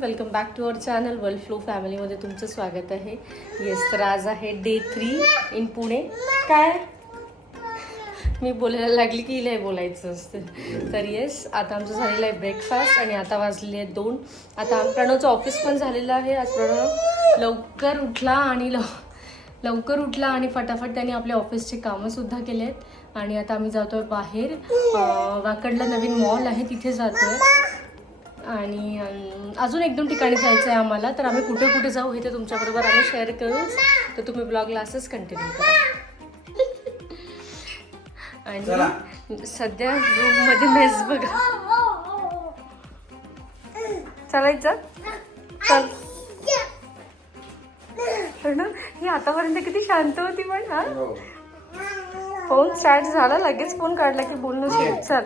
Welcome back to our channel world flow फॅमिलीमध्ये तुमचं स्वागत आहे. येस तर आज आहे डे थ्री इन पुणे काय? मी बोलायला लागली की हिला बोलायचं असतं. तर येस आता आमचं झालेलं आहे ब्रेकफास्ट आणि आता वाजलेले आहेत दोन. आता आम- प्रणवचं ऑफिस पण झालेलं आहे. आज प्रणव लवकर उठला आणि लव लवकर उठला आणि फटाफट त्यांनी आपल्या ऑफिसची कामंसुद्धा केले आहेत आणि आता आम्ही जातो आहे बाहेर वाकडला नवीन मॉल आहे तिथे जातो आहे आणि अजून एक दोन ठिकाणी जायचं आहे आम्हाला तर आम्ही कुठे कुठे जाऊ हे ते तुमच्याबरोबर आम्ही शेअर करू तर तुम्ही ब्लॉगला असंच कंटिन्यू करा. आणि सध्या रूममध्ये मेस बघा. चालायचं? चल. हो ना? ही आतापर्यंत किती शांत होती पण हा? फोन स्टार्ट झाला लगेच फोन काढला की बोलणं सुरू. चल.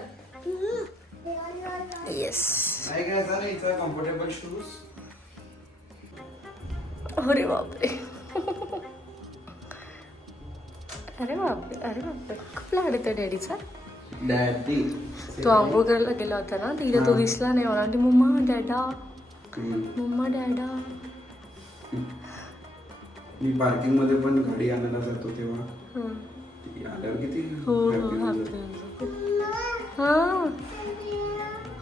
येस नाही घ्यायचा नाही कम्फर्टेबल शूज अरे बापरे. अरे बापरे अरे बापरे. खूप लाड येतं डॅडीचा. डॅडी तो करायला गेला होता ना तिला तो दिसला नाही मला ती मम्मा डॅडा मम्मा डॅडा मी पार्किंगमध्ये पण गाडी आणायला जातो तेव्हा. हं. ती आल्यावर किती हो हो. हां.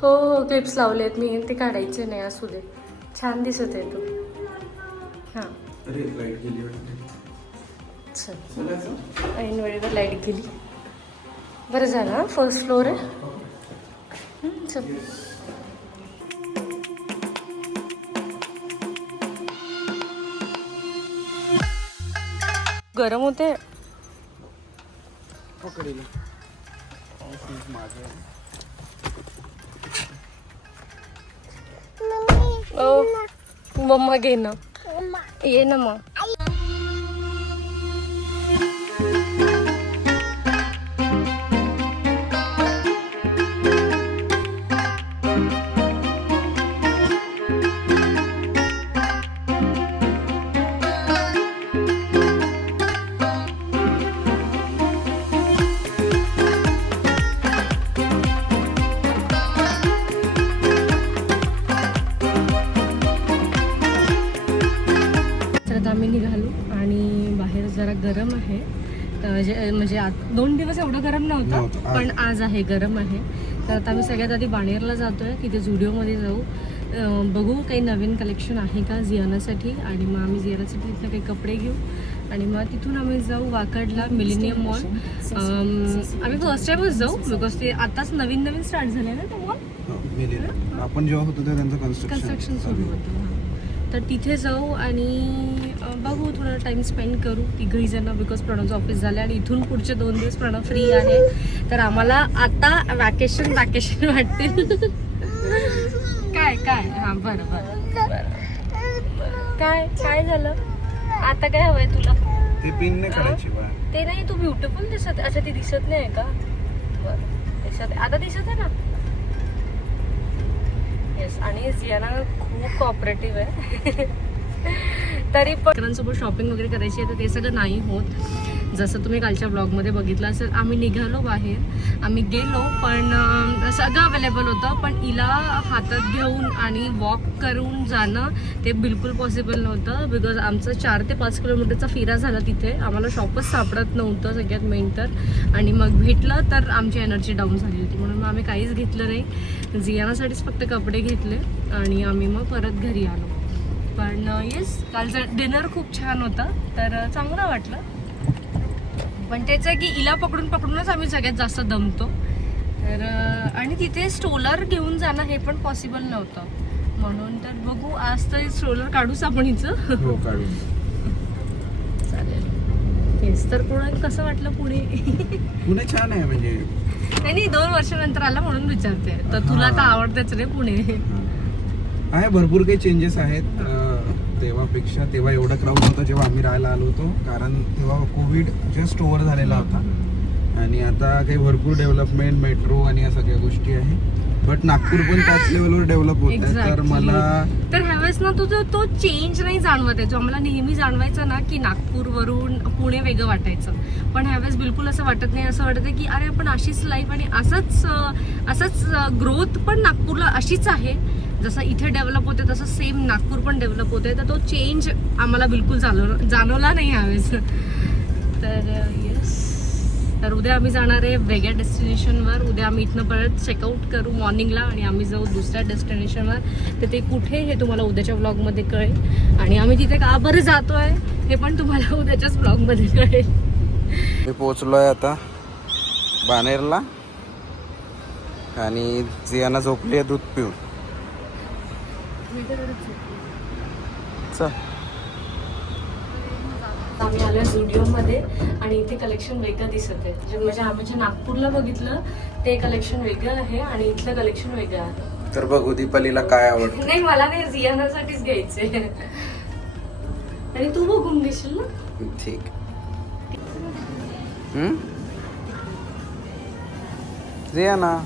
हो हो क्लिप्स लावलेत मी ते काढायचे नाही असू दे. छान दिसत आहे तू. हां? ऐन वेळेवर लाइट गेली. बरं झालं फर्स्ट फ्लोअर आहे. हं, चल. गरम होते पकडेल. ओ मम्मा घे ना ये ना आता आम्ही निघालो आणि बाहेर जरा गरम आहे. तर जे- म्हणजे आत- दोन दिवस एवढं गरम नव्हतं. पण आज आहे गरम आहे. तर आता आम्ही सगळ्यात आधी बाणेरला जातोय तिथे झुडिओमध्ये जाऊ. बघू काही नवीन कलेक्शन आहे का जियानासाठी आणि मग आम्ही जियानासाठी तिथले काही कपडे घेऊ. आणि मग तिथून आम्ही जाऊ वाकडला मिलेनियम मॉल आम्ही फर्स्ट टाइमच जाऊ बिकॉज ते आताच नवीन नवीन स्टार्ट झाले ना तो मॉल हो, मिळेल. आपण जेव्हा होतो तेव्हा त्यांचं कन्स्ट्रक्शन सुरू होतं हां. तर तिथे जाऊ आणि बघू थोडा टाइम स्पेंड करू तिघही जण बिकॉज प्रणवचं ऑफिस झालं आणि इथून पुढचे दोन दिवस प्रणव फ्री आहे. तर आम्हाला आता वॅकेशन वॅकेशन वाटतील. काय काय? हां बरं बरं. बरं काय काय झालं? आता काय हवंय तुला? ते पिन नाही ते नाही तू ब्युटिफुल दिसत. अच्छा ती दिसत नाही का? बरं दिसत आता दिसत आहे ना? येस आणि जियाना खूप कॉपरेटिव्ह आहे. तरी पण शॉपिंग वगैरे करायची आहे तर ते सगळं नाही होत. जसं तुम्ही कालच्या ब्लॉगमध्ये बघितलं असेल आम्ही निघालो बाहेर. आम्ही गेलो पण सगळं अवेलेबल होतं पण हिला हातात घेऊन आणि वॉक करून जाणं ते बिलकुल पॉसिबल नव्हतं बिकॉज आमचं चार ते पाच किलोमीटरचा फिरा झाला तिथे. आम्हाला शॉपच सापडत नव्हतं सगळ्यात मेन तर. आणि मग भेटलं तर आमची एनर्जी डाऊन झाली होती. म्हणून मग आम्ही काहीच घेतलं नाही. जियानासाठीच फक्त कपडे घेतले आणि आम्ही मग परत घरी आलो. पण येस कालचं डिनर खूप छान होतं तर चांगलं वाटलं. पण तेच आहे की इला पकडून पकडूनच आम्ही सगळ्यात जास्त दमतो. तर आणि तिथे स्ट्रोलर घेऊन जाणं हे पण पॉसिबल नव्हतं. म्हणून तर बघू आज तर स्ट्रोलर काढूच आपण हिचं हो चालेल. येस तर पुढे कसं वाटलं पुणे पुणे छान आहे म्हणजे. नाही नाही दोन वर्षानंतर आला म्हणून विचारते. तर तुला तर. आवडतेच रे पुणे. आहे भरपूर काही चेंजेस आहेत. तेव्हापेक्षा तेव्हा एवढा क्राऊड नव्हता जेव्हा आम्ही राहायला आलो होतो. कारण तेव्हा कोविड जस्ट ओव्हर झालेला होता. आणि आता काही भरपूर डेव्हलपमेंट मेट्रो आणि या सगळ्या गोष्टी आहे. बट नागपूर पण त्याच लेवलवर डेव्हलप होत आहे तर. मला तर ह्यावेळेस ना तुझं तो चेंज नाही जाणवत आहे जो आम्हाला नेहमी जाणवायचा ना की नागपूरवरून पुणे वेगळं वाटायचं. पण ह्यावेळेस बिलकुल असं वाटत नाही. असं वाटत की अरे आपण अशीच लाईफ आणि असंच असंच ग्रोथ पण नागपूरला अशीच आहे. जसं इथे डेव्हलप होते तसं सेम नागपूर पण डेव्हलप होते. तर तो चेंज आम्हाला बिलकुल जाणव जाणवला नाही यावेळेस. तर येस तर उद्या आम्ही जाणार आहे वेगळ्या डेस्टिनेशनवर उद्या आम्ही इथनं परत चेकआउट करू मॉर्निंगला आणि आम्ही जाऊ दुसऱ्या डेस्टिनेशनवर तर ते कुठे हे तुम्हाला उद्याच्या ब्लॉगमध्ये कळेल. आणि आम्ही तिथे का बरं जातो आहे हे पण तुम्हाला उद्याच्याच ब्लॉगमध्ये कळेल. मी आहे आता बानेरला. आणि जियाना झोपली आहे दूध पिऊन. आम्ही आलोय स्टुडिओमध्ये आणि इथे कलेक्शन वेगळं दिसत आहे. जे म्हणजे आम्ही जे नागपूरला बघितलं ते कलेक्शन वेगळं आहे आणि इथलं कलेक्शन वेगळं आहे. तर बघू दीपालीला काय आवडतं. नाही मला नाही जियानासाठीच घ्यायचे आणि तू बघून घेशील ना? ठीक. हम्म? जियाना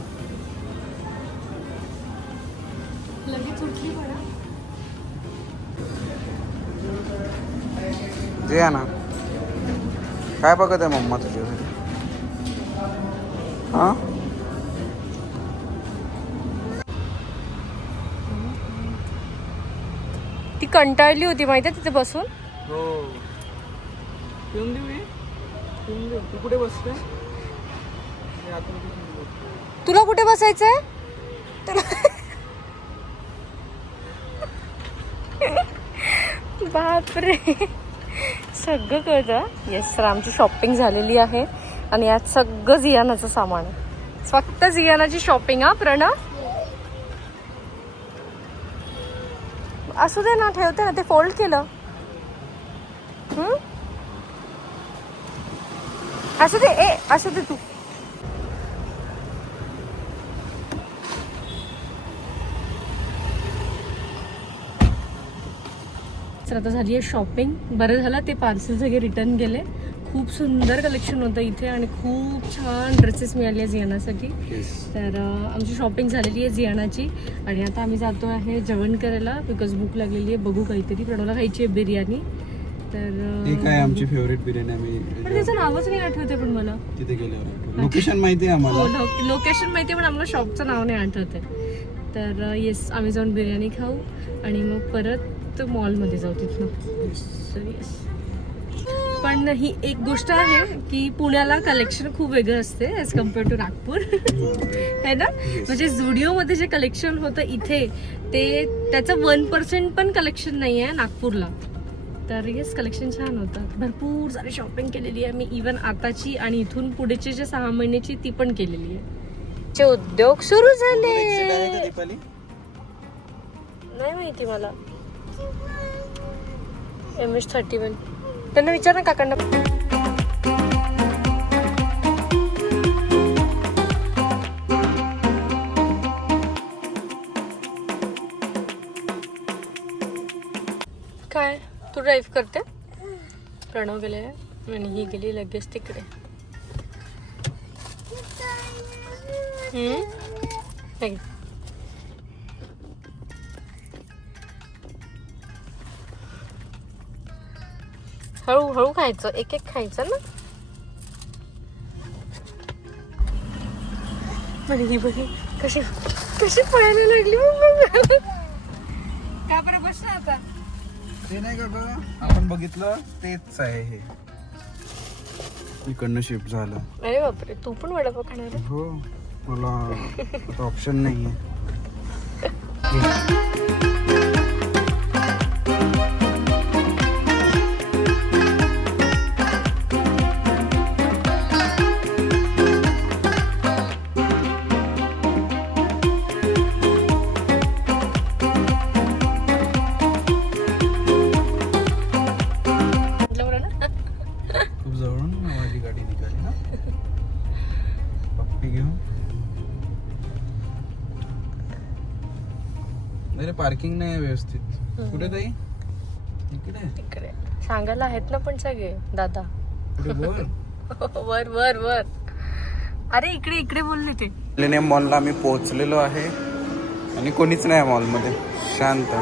लगेच उठली पडा जियाना काय बघत आहे मम्मा तुझ्यासाठी हा? ती कंटाळली होती माहिती तिथे बसून? हो. पिऊन देऊ? पिऊन देऊ. तू कुठे बसते तुला कुठे बसायचंय? बापरे. सगळं कळतं. येस तर आमची शॉपिंग झालेली आहे. आणि यात सगळं जियानाचं सामान आहे. फक्त जियानाची शॉपिंग हा प्रणव? असू दे ना ठेवते ना ते फोल्ड केलं. असू दे ए असू दे तू. तर आता झाली आहे शॉपिंग बरं झालं ते पार्सल सगळे रिटर्न गेले. खूप सुंदर कलेक्शन होतं इथे आणि खूप छान ड्रेसेस मिळाले आहे जियानासाठी. तर आमची शॉपिंग झालेली आहे जियानाची. आणि आता आम्ही जातो आहे जेवण करायला बिकॉज भूक लागलेली आहे. बघू काहीतरी. प्रणवला खायची आहे बिर्याणी. तर ही काय आमची फेवरेट बिर्याणी पण आम्ही त्याचं नावच नाही आठवते पण मला. तिथे गेल्यावर लोकेशन माहिती आहे हो आम्हाला लोकेशन माहिती आहे पण आम्हाला शॉपचं नाव नाही आठवत तर येस आम्ही जाऊन बिर्याणी खाऊ. आणि मग परत मॉलमध्ये जाऊ तिथनं. पण ही एक गोष्ट आहे की पुण्याला कलेक्शन खूप वेगळं असते ॲज कंपेअर टू नागपूर. है ना? म्हणजे झुडिओमध्ये जे कलेक्शन होतं इथे ते त्याचं वन पर्सेंट पण कलेक्शन नाही आहे नागपूरला. तर येस कलेक्शन छान होतं. भरपूर सारी शॉपिंग केलेली आहे मी. इवन आताची आणि इथून पुढेची जे सहा महिन्याची ती पण केलेली आहे. चे उद्योग सुरू झाले. नाही माहिती मला. एम एच थर्टी वन त्यांना विचार ना काकांना. काय? तू ड्राईव्ह करते? प्रणव गेले आणि ही गेली लगेच तिकडे. हम्म? हे घे. हळू हळू खायचं एक एक खायचं ना ही बघी कशी कशी पळायला लागली का बरं बस ना आता ते नाही का गं? आपण बघितलं तेच आहे हे इकडनं शिफ्ट झालं अरे बापरे तू पण वडापाव खाणार? हो मला ऑप्शन नाही आहे जवळून माझी गाडी निघाली ना. पप्पी घेऊन. अरे पार्किंग नाही आहे व्यवस्थित. कुठे ताई? इकडे. तिकडे सांगायला आहेत ना पण सगळे दादा. वर वर वर. अरे इकडे इकडे बोलले ते. मिलेनियम मॉलला आम्ही पोहोचलेलो आहे. आणि कोणीच नाही मॉलमध्ये. शांत.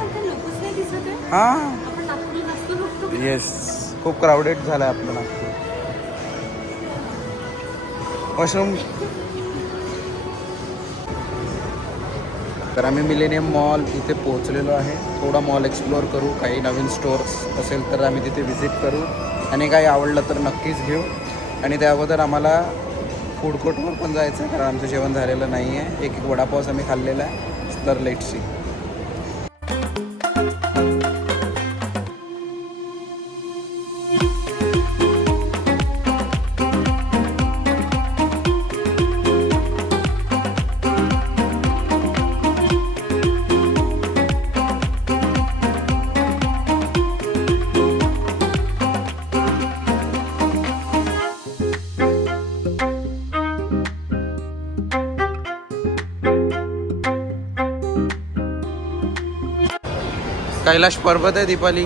हा. येस खूप क्राऊडेड झालाय आपलं नागपूर वॉशरूम तर आम्ही मिलेनियम मॉल इथे पोहोचलेलो आहे. थोडा मॉल एक्सप्लोअर करू काही नवीन स्टोअर्स असेल तर आम्ही तिथे व्हिजिट करू. आणि काही आवडलं तर नक्कीच घेऊ. आणि त्या अगोदर आम्हाला फूड कोर्टवर पण जायचं आहे कारण आमचं जेवण झालेलं नाही आहे एक एक वडापावच आम्ही खाल्लेला आहे. तर लेट सी कैलाश पर्वत आहे दीपाली.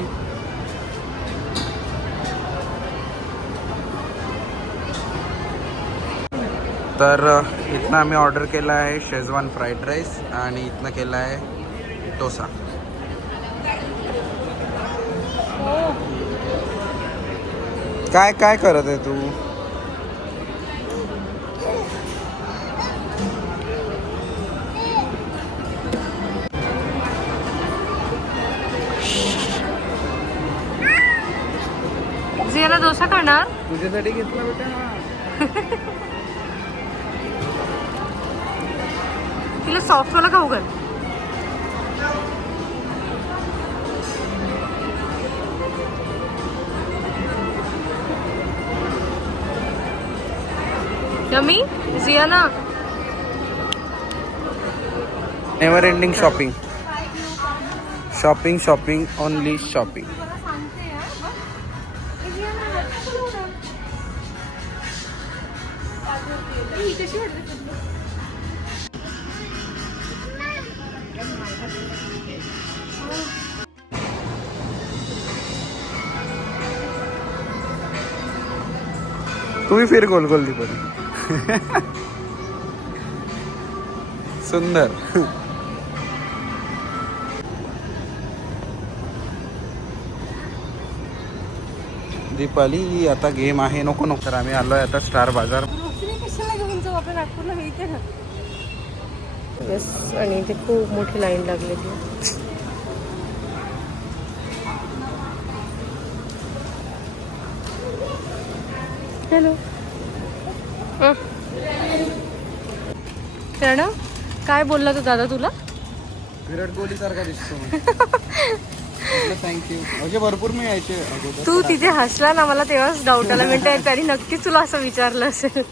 तर इथनं आम्ही ऑर्डर केला आहे शेजवान फ्राईड राईस आणि इथनं केला आहे डोसा. काय काय करत आहे तू? जियाला डोसा खाणार तुझ्यासाठी घेतला बेटा। तिला सॉफ्ट वाला खाऊ घाल yummy Jiyana never ending shopping shopping shopping only shopping तुम्ही फिर गोल गोल दीपाली सुंदर. दीपाली आता गेम आहे. नको नको. तर आम्ही आलोय आता स्टार बाजार आणि इथे खूप मोठी लाईन लागलेली हॅलो. प्रणव काय बोलला तो दादा तुला? विराट कोहली सारखा दिसतो थँक्यू म्हणजे भरपूर मी यायचे तू तिथे हसला ना मला तेव्हाच डाऊट आला. म्हणजे त्याने नक्कीच तुला असं विचारलं असेल.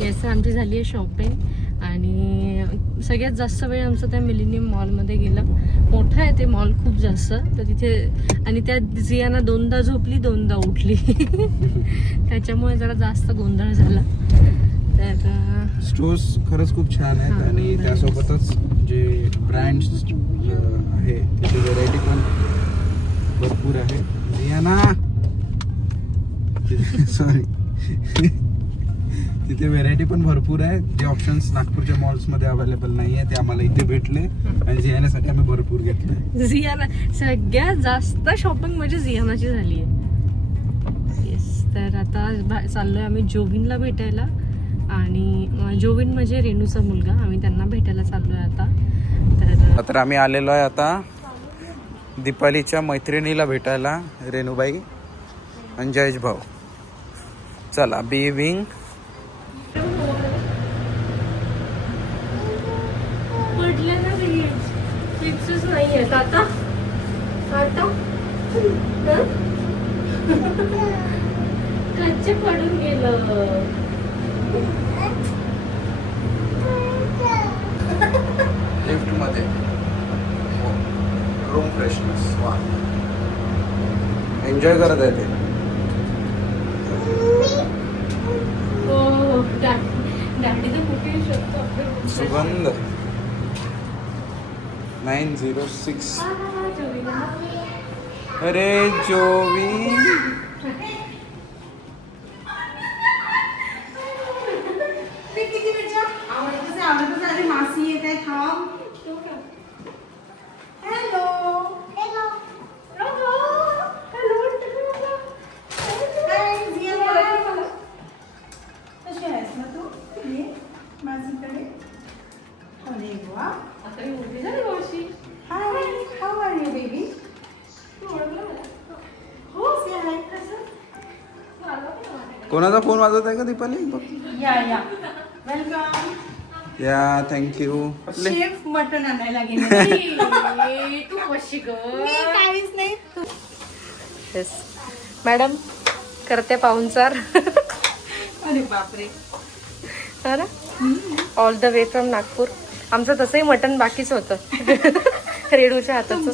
येस आमची झाली आहे शॉपिंग आणि सगळ्यात जास्त वेळ आमचा त्या मिलिनियम मॉलमध्ये गेला. मोठा आहे ते मॉल खूप जास्त. तर तिथे आणि त्या जियाना दोनदा झोपली दोनदा उठली. त्याच्यामुळे जरा जास्त गोंधळ झाला. तर स्टोर्स खरंच खूप छान आहेत आणि. त्यासोबतच जे ब्रँड्स आहे त्याची व्हेरायटी पण भरपूर आहे. रियाना सॉरी तिथे व्हेरायटी पण भरपूर आहे. जे ऑप्शन्स नागपूरच्या मॉल्समध्ये अवेलेबल नाही आहे ते आम्हाला इथे भेटले. आणि जे येण्यासाठी आम्ही भरपूर घेतले. झियाना सगळ्यात जास्त शॉपिंग म्हणजे झियानाची झाली आहे. येस तर आता चाललोय आम्ही जोविनला भेटायला. आणि अं, जोविन म्हणजे रेणूचा मुलगा. आम्ही त्यांना भेटायला चाललोय आता. तर तर आम्ही आलेलो आहे आता दीपालीच्या मैत्रिणीला भेटायला रेणुबाई आणि जयेश भाऊ. चला बी विंग पडले ना फिक्सच नाही आहेत आता आता कच्चे पडून गेलं. लिफ्टमध्ये रूम फ्रेशनेस वा. एन्जॉय करत आहे ते. हो आपल्या सुगंध. नाईन झिरो सिक्स अरे जोवी. कोणाचा फोन वाजवत आहे का दीपाली? बघ या. या वेलकम या थँक्यू शेफ मटन आणायला गेले. तू कशी ग? मी काहीच नाही. तू येस मॅडम करते पाहुणचार अरे बापरे. हा ना? All the way from Nagpur. आमचं तसंही मटण बाकीच होतं. रेणूच्या हाताचं.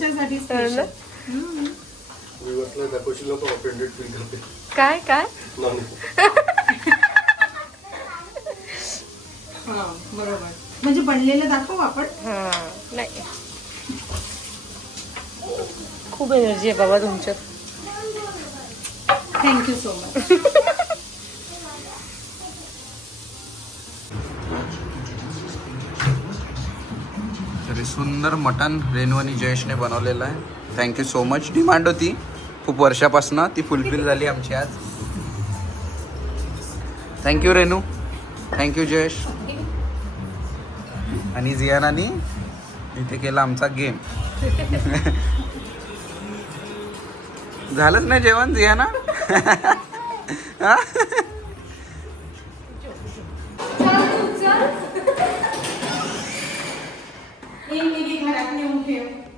हो काय काय? हा बरोबर. म्हणजे बनलेलं दाखवू आपण. हा नाही. खूप एनर्जी आहे बाबा तुमच्यात. थँक्यू सो मच तरी सुंदर मटन रेणू आणि जयेशने बनवलेलं आहे. थँक्यू सो मच डिमांड होती. खूप वर्षापासून ती फुलफिल झाली आमची आज. Thank you Renu thank you Jayesh. आणि जियानानी इथे केला आमचा गेम झालंच नाही जेवण जियाना?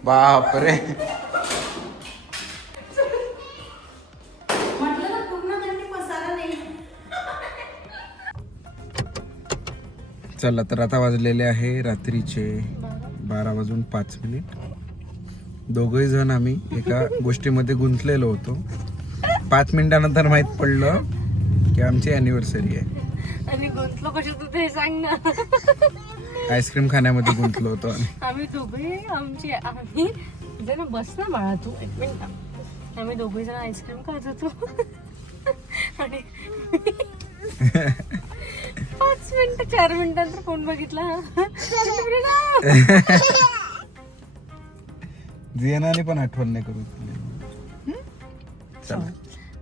बापरे. चला तर आता वाजलेले आहे रात्रीचे बारा वाजून पाच मिनिट. दोघही जण आम्ही एका गोष्टीमध्ये गुंतलेलो होतो. पाच मिनिटानंतर माहीत पडलं की आमची अॅनिव्हर्सरी आहे. आणि गुंतलो सांग ना. आईस्क्रीम खाण्यामध्ये गुंतलो होतो आम्ही. आम्ही दोघे आमची आम्ही बस ना बाळा तू एक मिनिट. आम्ही दोघे जण आईस्क्रीम खात होतो. आणि पाच मिनिटं चार मिनिटांतर फोन बघितला. जियानाने पण आठवण नाही करू. चला.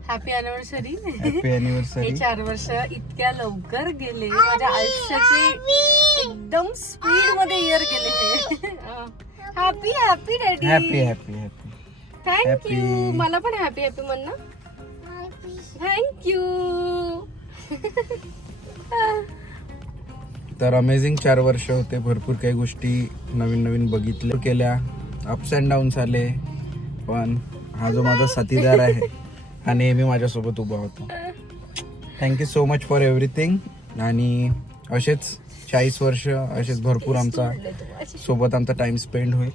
हॅपी अॅनिव्हर्सरी हॅपी अॅनिव्हर्सरी हे चार वर्ष इतक्या लवकर गेले. माझ्या आयुष्याचे एकदम स्पीडमध्ये इयर गेले. Happy happy daddy happy happy happy thank you. मला पण हॅपी हॅपी म्हण ना. थँक्यू तर अमेझिंग चार वर्ष होते भरपूर काही गोष्टी नवीन नवीन बघितल्या केल्या. अप्स अँड डाऊन्स आले पण हा जो माझा साथीदार आहे हा नेहमी माझ्यासोबत उभा होता. Thank you so much for everything आणि असेच चाळीस वर्ष असेच भरपूर आमचा सोबत आमचा टाइम स्पेंड होईल.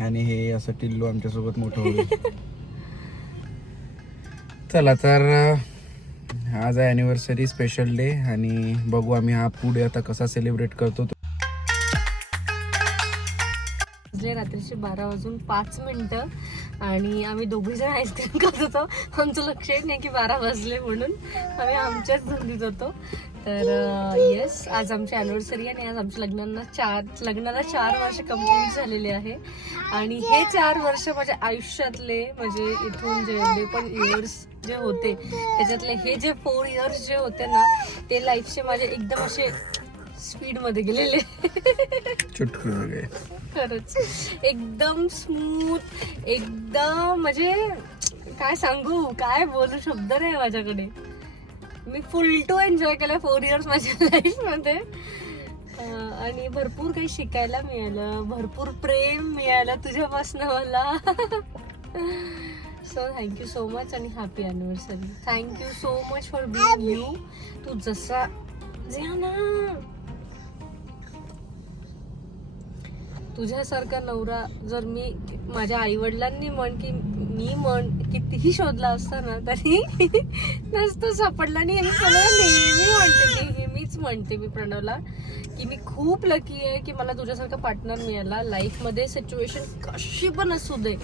आणि हे असं टिल्लू आमच्यासोबत मोठं होईल. चला तर आज आहे अॅनिव्हर्सरी स्पेशल डे आणि बघू आम्ही हा पुढे आता कसा सेलिब्रेट करतो तो. रात्रीचे बारा वाजून पाच मिनटं आणि आम्ही दोघे जण आईस्क्रीम खात होतो. आमचं लक्ष येत नाही की बारा वाजले म्हणून. आम्ही आमच्याच धंदीत होतो तर येस आज आमची अॅनिव्हर्सरी आणि आज आमच्या लग्नांना चार लग्नाला चार वर्ष कंप्लीट झालेले आहे. आणि हे चार वर्ष माझ्या आयुष्यातले म्हणजे इथून जे पण इयर्स जे होते त्याच्यातले हे जे फोर इयर्स जे होते ना ते लाईफचे माझे एकदम असे स्पीडमध्ये गेलेले. चुटकी वगैरे. खरंच. एकदम स्मूथ एकदम म्हणजे काय सांगू काय बोलू शब्द नाही माझ्याकडे. मी फुल टू एन्जॉय केलं फोर इयर्स माझ्या लाईफमध्ये आणि भरपूर काही शिकायला मिळालं भरपूर प्रेम मिळालं तुझ्यापासून मला. So thank you so much आणि happy anniversary thank you so much for being you तू जसा ना तुझ्यासारखा नवरा जर मी माझ्या आई वडिलांनी म्हण की मी म्हण कितीही शोधला असता ना तरी नसतो सापडला. आणि मी प्रणवला नेहमी म्हणते नेहमीच म्हणते मी प्रणवला की मी खूप लकी आहे की मला तुझ्यासारखा पार्टनर मिळाला. लाईफमध्ये सिच्युएशन कशी पण असू दे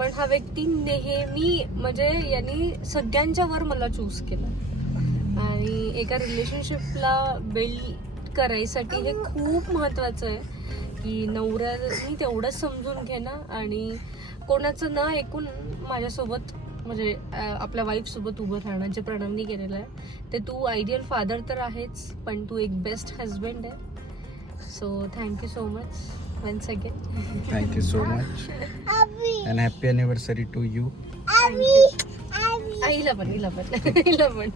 पण हा व्यक्ती नेहमी म्हणजे यांनी सगळ्यांच्या वर मला चूज केलं. आणि एका रिलेशनशिपला बिल्ड करायसाठी हे खूप महत्वाचं आहे की नवऱ्यानी तेवढंच समजून घेणं आणि कोणाचं ना ऐकून माझ्यासोबत म्हणजे आपल्या वाईफसोबत उभं राहणं जे प्रणवनी केलेलं आहे. ते तू आयडियल फादर तर आहेच पण तू एक बेस्ट हजबंड आहे. So thank you so much once again thank you so much and happy anniversary to you आईला पण हिला पण हिला पण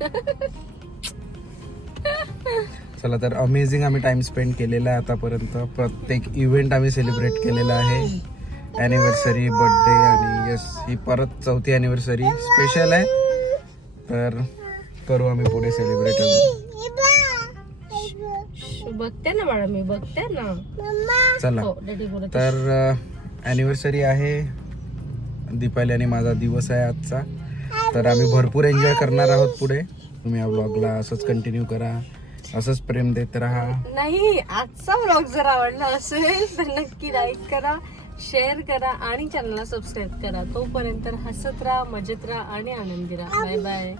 चला तर अमेझिंग आम्ही टाइम स्पेंड केलेला आहे आतापर्यंत. प्रत्येक इव्हेंट आम्ही सेलिब्रेट केलेला आहे. ॲनिव्हर्सरी बर्थडे आणि यस ही परत चौथी ॲनिव्हर्सरी स्पेशल आहे. तर करू आम्ही पुढे सेलिब्रेट अजून. बघते ना बाळा मी बघते ना. चला. हो डॅडी बोलत तर ॲनिव्हर्सरी आहे. दीपाली आणि माझा दिवस आहे आजचा. तर आम्ही भरपूर एन्जॉय करणार आहोत पुढे. तुम्ही या ब्लॉगला असंच कंटिन्यू करा. असंच प्रेम देत राहा. नाही आजचा व्लॉग जर आवडला असेल तर नक्की लाईक करा शेअर करा आणि चॅनलला सबस्क्राईब करा. तोपर्यंत हसत राहा मजेत राहा आणि आनंदी राहा. Bye bye